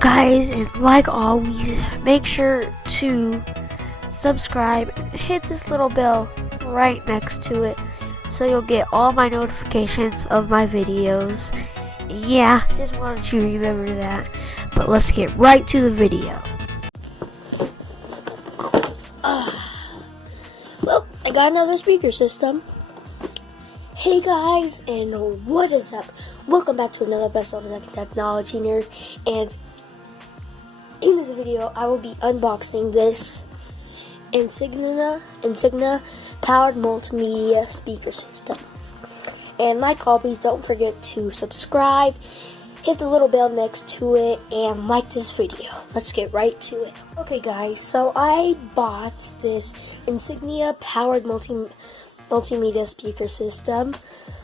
Guys, and like always, make sure to subscribe and hit this little bell right next to it so you'll get all my notifications of my videos. Yeah, just wanted you to remember that. But let's get right to the video. Well, I got another speaker system. Hey guys, and what is up? Welcome back to another episode of Technology Nerd, and in this video, I will be unboxing this Insignia powered multimedia speaker system. And like always, don't forget to subscribe, hit the little bell next to it, and like this video. Let's get right to it. Okay guys, so I bought this Insignia powered multimedia speaker system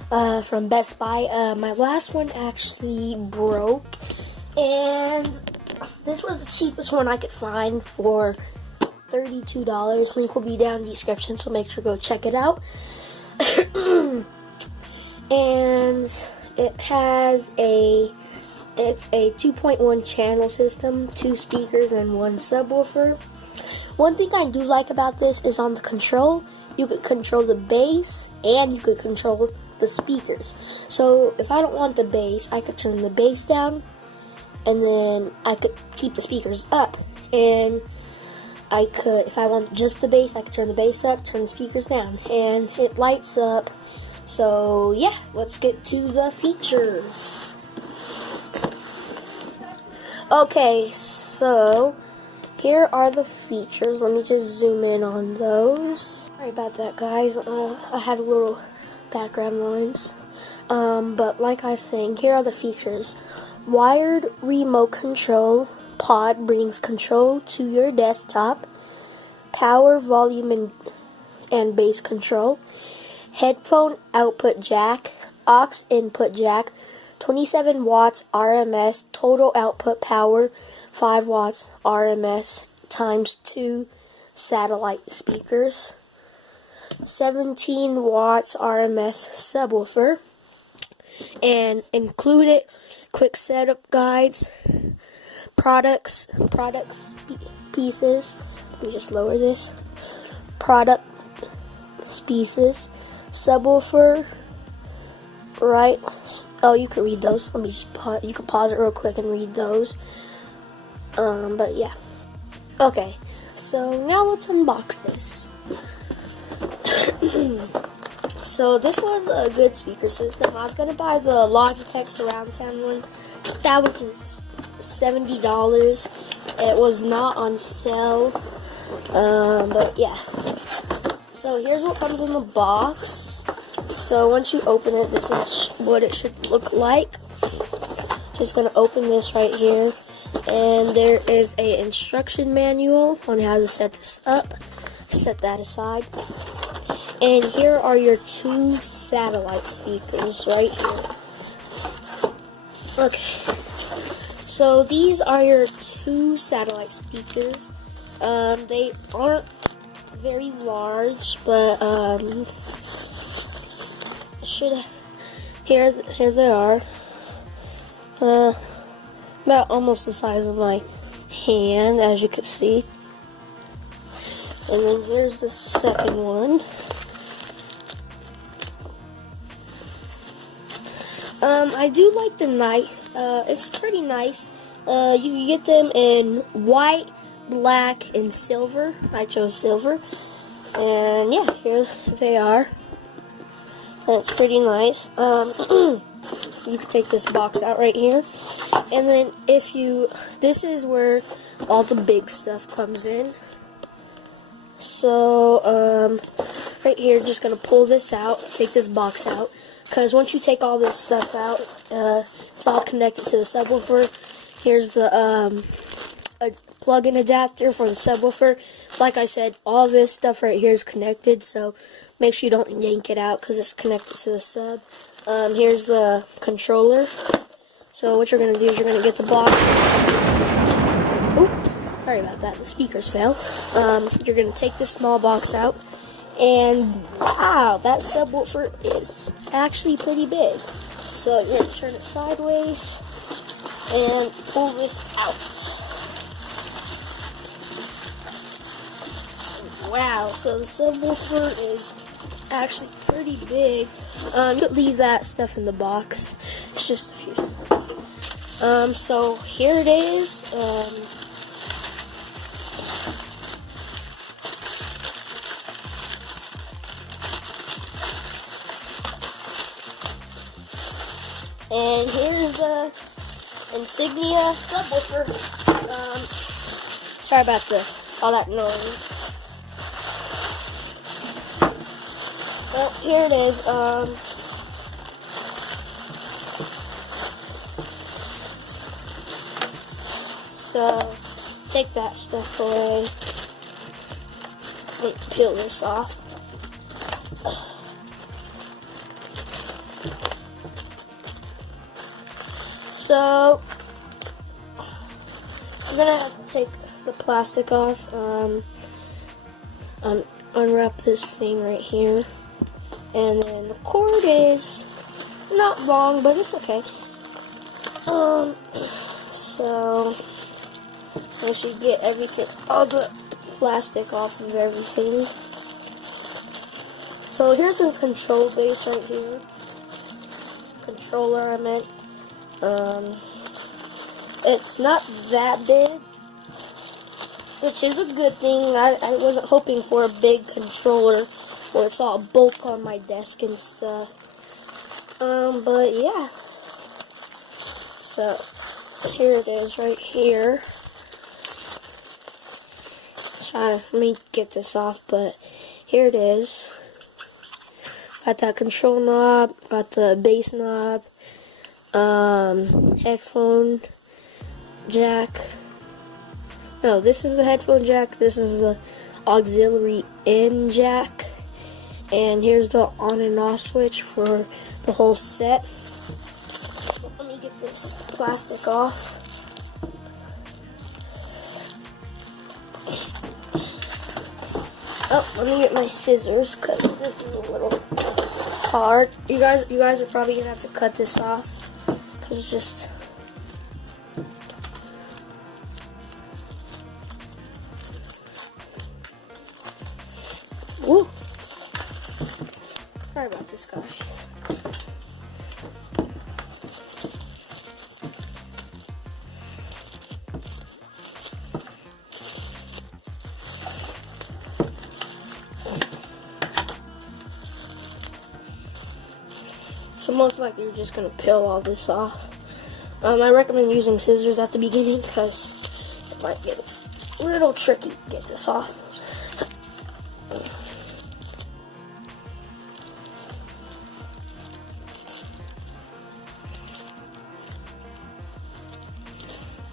from Best Buy. My last one actually broke, and this was the cheapest one I could find for $32. Link will be down in the description, so make sure to go check it out. And it's a 2.1 channel system, 2 speakers and 1 subwoofer. One thing I do like about this is on the control, you could control the bass and you could control the speakers. So if I don't want the bass, I could turn the bass down, and then I could keep the speakers up. And I could, if I want just the bass, I could turn the bass up, turn the speakers down, and it lights up. So yeah, let's get to the features. Okay, so here are the features. Let me just zoom in on those. Sorry about that, guys. I had a little background noise. But like I was saying, here are the features. Wired remote control pod brings control to your desktop. Power, volume, and bass control. Headphone output jack. Aux input jack. 27 watts RMS. Total output power. 5 watts RMS times 2 satellite speakers. 17 watts RMS subwoofer. And included quick setup guides, products pieces. Let me just lower this. Product pieces, subwoofer. Right. Oh, you can read those. Let me just pause. You can pause it real quick and read those. But yeah. Okay. So now let's unbox this. So this was a good speaker system. I was gonna buy the Logitech surround sound one. That was just $70. It was not on sale. But yeah. So here's what comes in the box. So once you open it, this is what it should look like. Just gonna open this right here, and there is a instruction manual on how to set this up. Set that aside. And here are your 2 satellite speakers right here. Okay. So these are your 2 satellite speakers. They aren't very large, but here they are. About almost the size of my hand, as you can see. And then here's the second one. I do like the knife. It's pretty nice. You can get them in white, black, and silver. I chose silver. And yeah, here they are. That's pretty nice. You can take this box out right here. And then this is where all the big stuff comes in. So, right here, just going to pull this out, take this box out. Because once you take all this stuff out, it's all connected to the subwoofer. Here's the a plug-in adapter for the subwoofer. Like I said, all this stuff right here is connected, so make sure you don't yank it out because it's connected to the sub. Here's the controller. So what you're going to do is you're going to get the box. Oops, sorry about that, the speakers fell. You're going to take this small box out, and wow, that subwoofer is actually pretty big. So you're going to turn it sideways and pull this out. Wow, so the subwoofer is actually pretty big. You could leave that stuff in the box. It's just a few. So here it is. And here's the Insignia subwoofer. Sorry about all that noise. Well, here it is. So take that stuff away. Let me peel this off. So I'm gonna have to take the plastic off. Unwrap this thing right here, and then the cord is not long, but it's okay. So I should get everything, all the plastic off of everything. So here's the control base right here. Controller, I meant. It's not that big, which is a good thing. I wasn't hoping for a big controller where it's all bulk on my desk and stuff. But yeah. So here it is right here. Let me get this off, but here it is. Got that control knob, got the bass knob, headphone jack. No, this is the headphone jack, this is the auxiliary in jack, and here's the on and off switch for the whole set. Let me get this plastic off. Oh, let me get my scissors, because this is a little hard. You guys are probably gonna have to cut this off, because it's just. Woo! Sorry about this, guys. So most likely you're just gonna peel all this off. I recommend using scissors at the beginning because it might get a little tricky to get this off.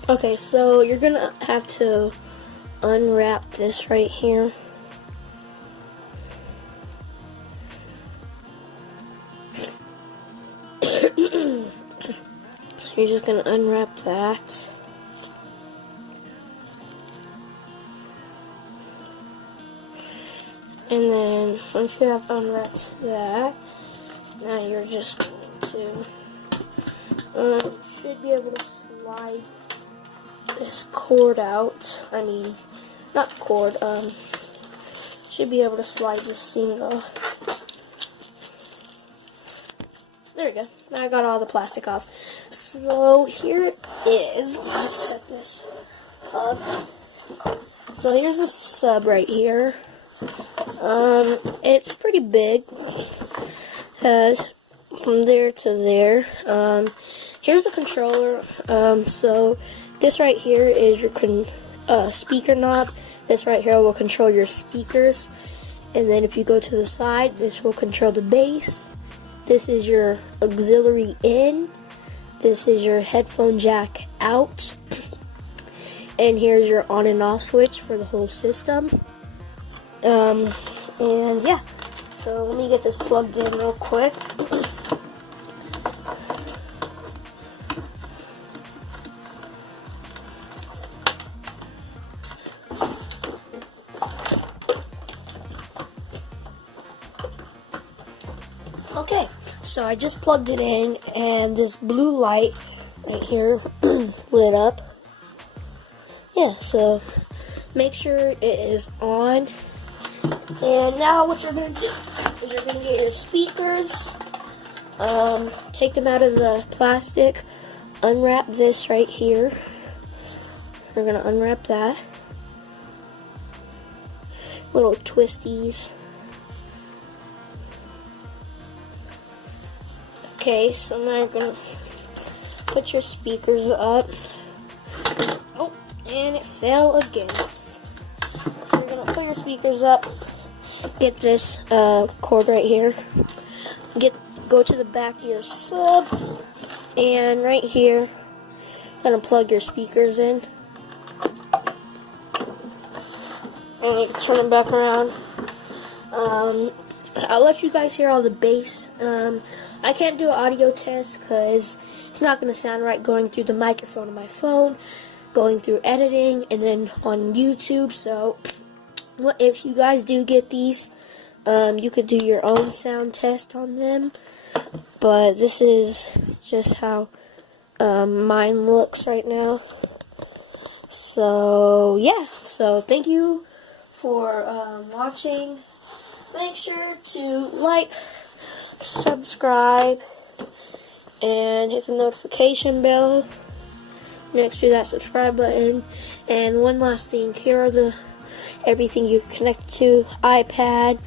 Okay, so you're gonna have to unwrap this right here. You're just gonna unwrap that. And then once you have unwrapped that, now you're just going to should be able to slide this cord out. I mean, not cord, should be able to slide this thing off. There we go. Now I got all the plastic off. So here it is. Let's set this up. So here's the sub right here. It's pretty big. Has from there to there. Here's the controller. So this right here is your speaker knob. This right here will control your speakers. And then if you go to the side, this will control the bass. This is your auxiliary in. This is your headphone jack out. And here's your on and off switch for the whole system. And yeah. So let me get this plugged in real quick. Okay, so I just plugged it in, and this blue light right here lit up. Yeah, so make sure it is on. And now what you're going to do is you're going to get your speakers, take them out of the plastic, unwrap this right here. We're going to unwrap that. Little twisties. Okay, so now you're going to put your speakers up. Oh, and it fell again. So you're going to put your speakers up. Get this cord right here. Go to the back of your sub, and right here, gonna plug your speakers in. And you can turn them back around. I'll let you guys hear all the bass. I can't do an audio test because it's not gonna sound right going through the microphone on my phone, going through editing, and then on YouTube. So if you guys do get these, you could do your own sound test on them, but this is just how mine looks right now. So yeah, so thank you for watching. Make sure to like, subscribe, and hit the notification bell next to that subscribe button. And one last thing, here are everything you connect to: iPad,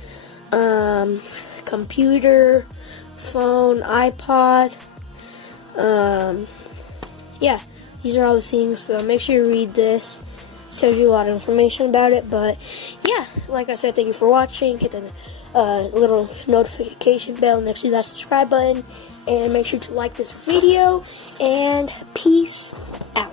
computer, phone, iPod. Yeah, these are all the things, so make sure you read this. It tells you a lot of information about it. But yeah, like I said, thank you for watching. Hit the little notification bell next to that subscribe button, and make sure to like this video, and peace out.